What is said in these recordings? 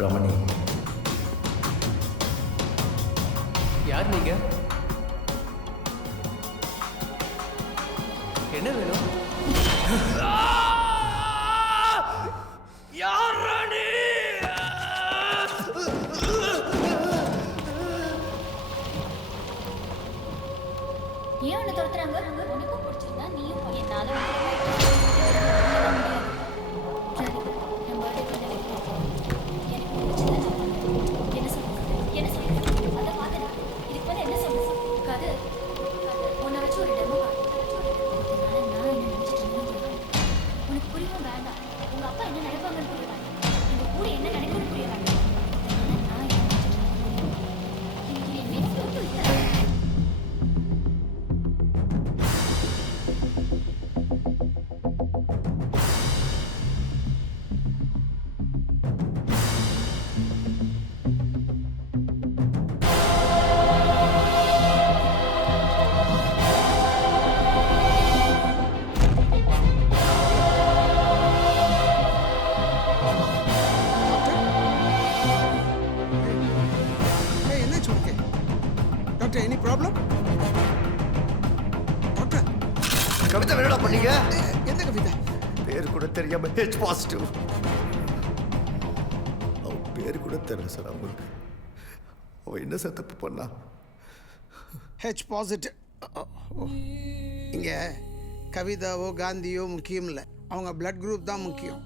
ரமணி. யார் நீங்க? என்ன வேணும்? யார் ராணி? ஏன் உன்னை துரத்துறாங்க? உனக்கும் பிடிச்சிருந்தா நீயும் போய் என்னால என்ன சொல்லுங்க அதை பார்த்தேன். இதுக்கு மேலே என்ன சொல்லுங்க? கதை உன்னை வச்சு ஒரு டெமோ நான் என்ன நினைச்சிட்டு உனக்கு புரியவும் வேண்டாம். உங்க அப்பா என்ன நினைப்பாங்கன்னு புரிய வேண்டாம். எங்க கூட என்ன நினைக்கணும்னு புரிய வேண்டாம். நான் இன்னைக்கு என் வீட்டுக்கு இல்லை. Any problem? டாக்டர் கவிதா என்னடா பண்ணீங்க? எந்த கவிதா? பேர் கூட தெரியாம ஹெச் பாசிட்டிவ். அவ பேர் கூட தெரியல சார் அவங்களுக்கு. அவ என்ன சார் தப்பு பண்ணா? H positive. இங்கே கவிதாவோ காந்தியோ முக்கியம் இல்லை. அவங்க பிளட் குரூப் தான் முக்கியம்.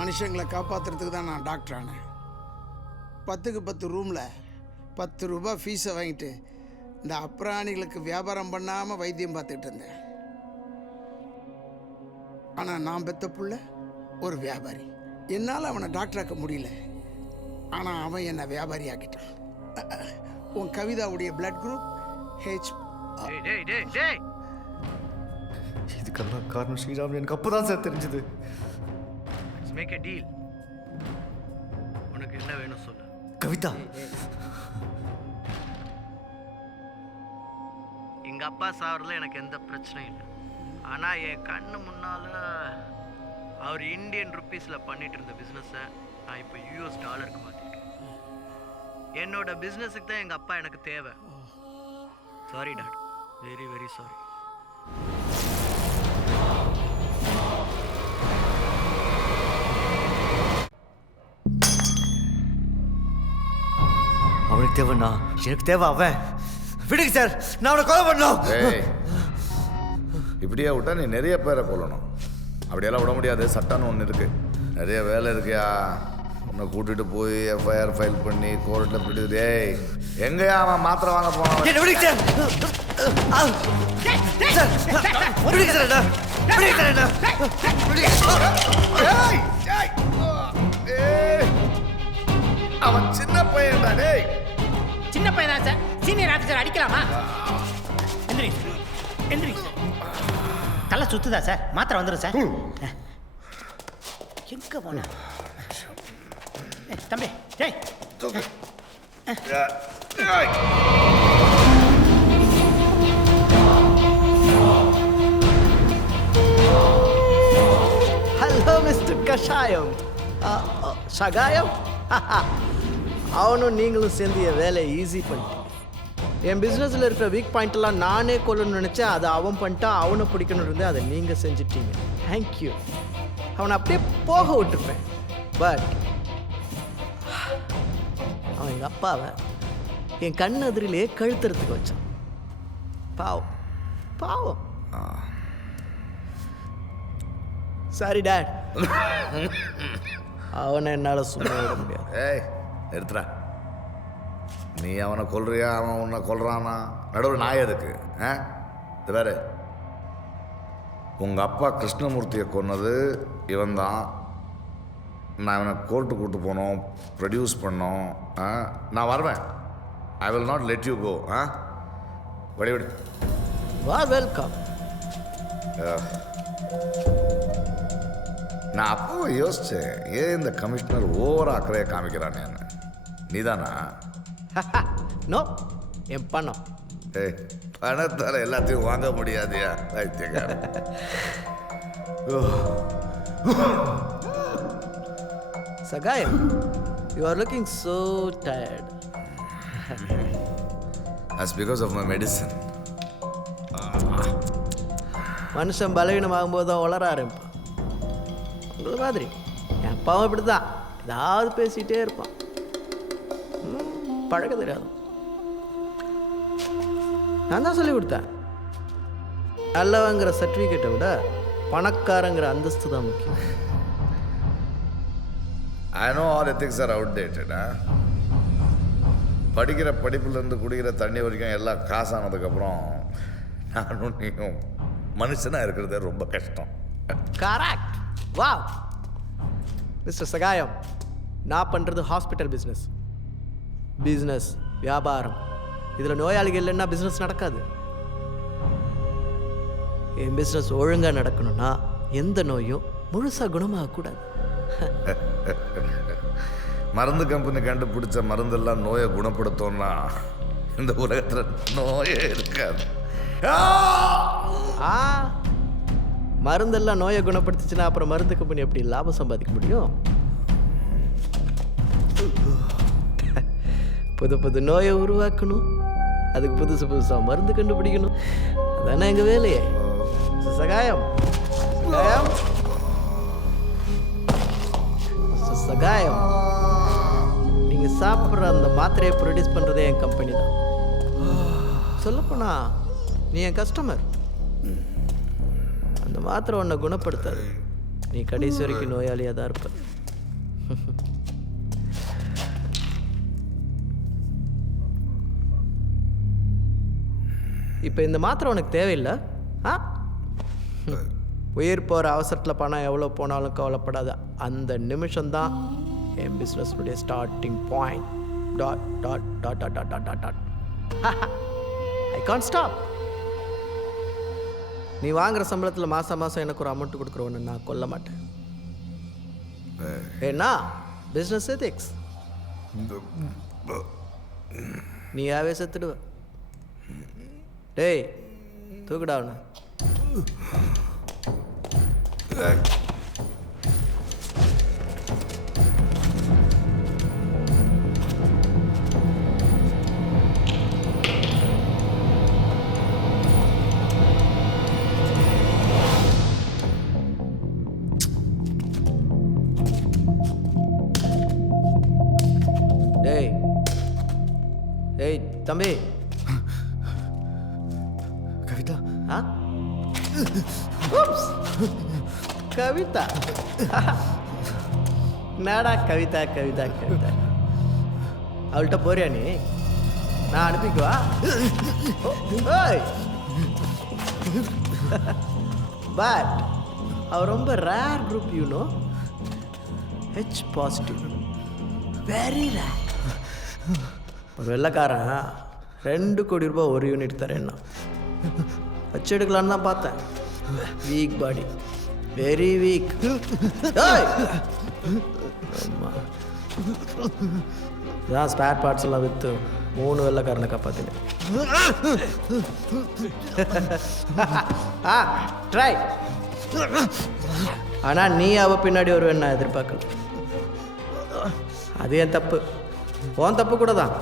மனுஷங்களை காப்பாற்றுறதுக்கு தான் நான் டாக்டர் ஆனேன். 10க்கு 10 ரூமில் 10 ரூபாய் ஃபீஸை வாங்கிட்டு இந்த அப்ராணிகளுக்கு வியாபாரம் பண்ணாமல் வைத்தியம் பார்த்துட்டு இருந்தேன். ஆனால் நான் பெத்த புள்ள ஒரு வியாபாரி. என்னால் அவனை டாக்டராக்க முடியல. ஆனால் அவன் என்னை வியாபாரி ஆக்கிட்டான். உன் கவிதாவுடைய பிளட் குரூப் ஹெச். இதுக்கெல்லாம் காரணம் ஸ்ரீராம். எனக்கு அப்பதான் சார் தெரிஞ்சது. Make a deal. உனக்கு என்ன வேணும் சொல்லு. கவிதா எங்கள் அப்பா சாவரில் எனக்கு எந்த பிரச்சனையும் இல்லை. ஆனால் என் கண்ணு முன்னால் அவர் இந்தியன் ருப்பீஸில் பண்ணிட்டு இருந்த பிஸ்னஸை நான் இப்போ US டாலருக்கு மாற்றிருக்கேன். என்னோட பிஸ்னஸுக்கு தான் எங்கள் அப்பா எனக்கு தேவை. Sorry dot, very very sorry. அவனுக்கு தேவைண்ணா, எனக்கு தேவை அவன். விடுங்க சார், நான் அவனை கொலை பண்ணணும். இப்படியே விட்டா நீ நிறைய பேரை கொல்லணும். அப்படியெல்லாம் விட முடியாது. சட்டம்னு ஒன்று இருக்கு. நிறைய வேலை இருக்கியா. உன்னை கூட்டிட்டு போய் எஃப்ஐஆர் ஃபைல் பண்ணி கோர்ட்டில் பிடிக்குது. ஏய், எங்கேயா அவன் மாத்திரை வாங்க போனான்? என்ன விடுங்க சார். விடுங்க சார், விடுங்க சார். அவன் சின்ன பையன் தான். டேய், சின்ன பையனா சார்? சீனியர் ஆஃபீஸர் அடிக்கலாமா? எந்திரிங்க சார், எந்திரிங்க சார். தலை சுத்துதா சார்? மாத்திரை வந்துடும் சார். எங்க போன தம்பி? டேய், ஹலோ மிஸ்டர் கஷாயம். சகாயம். அவனும் நீங்களும் சேர்ந்து என் வேலையை ஈஸி பண்ணிட்டீங்க. என் பிஸ்னஸில் இருக்கிற வீக் பாயிண்ட்லாம் நானே கொல்லணும்னு நினச்சேன். அதை அவன் பண்ணிட்டான். அவனை பிடிக்கணும்னு இருந்தேன். அதை நீங்கள் செஞ்சிட்டீங்க. தேங்க்யூ. அவனை அப்படியே போக விட்டுருப்பேன். பட் அவன் எங்கள் அப்பாவை என் கண் எதிரிலே கழுத்துறதுக்கு வச்சான். பாவம் பாவம். Sorry date. அவனை என்னால் சும்மா விட முடியாது. ஏய், நிறுத்துறா. நீ அவனை கொல்றியா, அவன் உன்னை கொல்றானா? நடுவில் நான் எதுக்கு? இது வேறு. உங்கள் அப்பா கிருஷ்ணமூர்த்தியை கொன்னது இவன் தான். நான் இவனை கோர்ட்டு கூட்டு போனோம், ப்ரொடியூஸ் பண்ணோம். நான் வருவேன். I will not let you go. வடிவடி வா, வெல்கம். நான் அப்போ யோசித்தேன், ஏன் இந்த கமிஷனர் ஓவராக அக்கறையை காமிக்கிறானே. நீதானா? நோ, என் பணம். ஏய், பணத்தால் எல்லாத்தையும் வாங்க முடியாதியா? Sagayam, you are looking so tired. That's because of my medicine. மனுஷன் பலவீனமாகும்போது தான் வளர ஆரம்பிப்பான். உங்களை மாதிரி என் அப்பாவும் இப்படி தான் ஏதாவது பேசிகிட்டே இருப்பான். பழக்க தெரியாது. நான் தான் சொல்லி கொடுத்தேன், நல்லவங்கிற சர்டிஃபிகேட்டை விட பணக்காரங்கிற அந்தஸ்து தான் முக்கியம். I know all ethics are outdated. படிக்கிற படிப்புலேருந்து குடிக்கிற தண்ணி வரைக்கும் எல்லாம் காசானதுக்கப்புறம் நானும் நீயும் மனுஷனாக இருக்கிறதே ரொம்ப கஷ்டம். கரெக்ட். வாவ் மிஸ்டர் சகாயம், நான் பண்ணுறது ஹாஸ்பிட்டல் பிஸ்னஸ் வியாபாரம். இதில் நோயாளிகள் இல்லைன்னா பிஸ்னஸ் நடக்காது. என் பிஸ்னஸ் ஒழுங்காக நடக்கணும்னா எந்த நோயும் முழுசாக குணமாகக்கூடாது. மருந்து கம்பெனி கண்டுபிடிச்ச மருந்தெல்லாம் நோயை குணப்படுத்தோம்னா இந்த உலகத்தில் நோயே இருக்காது. மருந்தெல்லாம் நோயை குணப்படுத்துச்சுன்னா அப்புறம் மருந்து கம்பெனி எப்படி லாபம் சம்பாதிக்க முடியும்? புது நோயை உருவாக்கணும், அதுக்கு புதுசாக மருந்து கண்டுபிடிக்கணும். அதானே எங்கள் வேலையே. சகாயம் சகாயம், நீங்கள் சாப்பிட்ற அந்த மாத்திரையை ப்ரொடியூஸ் பண்ணுறதே என் கம்பெனி தான். சொல்லப்போனா நீ என் கஸ்டமர். அந்த மாத்திரை உன்னை குணப்படுத்தாது. நீ கடைசி வரைக்கும் நோயாளியாக தான் இருப்ப. இப்போ இந்த மாத்திரை உனக்கு தேவையில்லை. உயிர் போகிற அவசரத்தில் பணம் எவ்வளோ போனாலும் கவலைப்படாத. அந்த நிமிஷம்தான் என் பிஸ்னஸ்னுடைய starting point. Dot dot dot dot dot dot dot dot. I can't stop. நீ வாங்குற சம்பளத்தில் மாதம் எனக்கு ஒரு அமௌண்ட் கொடுக்குறவன்னு நான் கொல்ல மாட்டேன். ஏன்னா பிஸ்னஸ் எத்திக்ஸ். நீயாவே செத்துடுவ. டேய் தூக்குடா அவனை. டேய் தம்பி. கவிதா. கவிதா என்னடா கவிதா கவிதா கவிதா? அவள்கிட்ட போறியா நீ? நான் அனுப்பிக்குவா? பட் அவ ரொம்ப rare group. You know H positive, very rare. ஒரு வெள்ளைக்காரன் 2 கோடி ரூபாய் ஒரு யூனிட் தரேன்னா வச்சு எடுக்கலான்னு தான் பார்த்தேன். வீக் பாடி, வெரி வீக். இதான் ஸ்பேர் பார்ட்ஸ் எல்லாம் விற்று 3 வெள்ளைக்காரனை காப்பாற்றினேன். ட்ரை. ஆனால் நீ அவ பின்னாடி வருவேன்னு நான் எதிர்பார்க்கல. அது என் தப்பு. உன் தப்பு கூட தான்.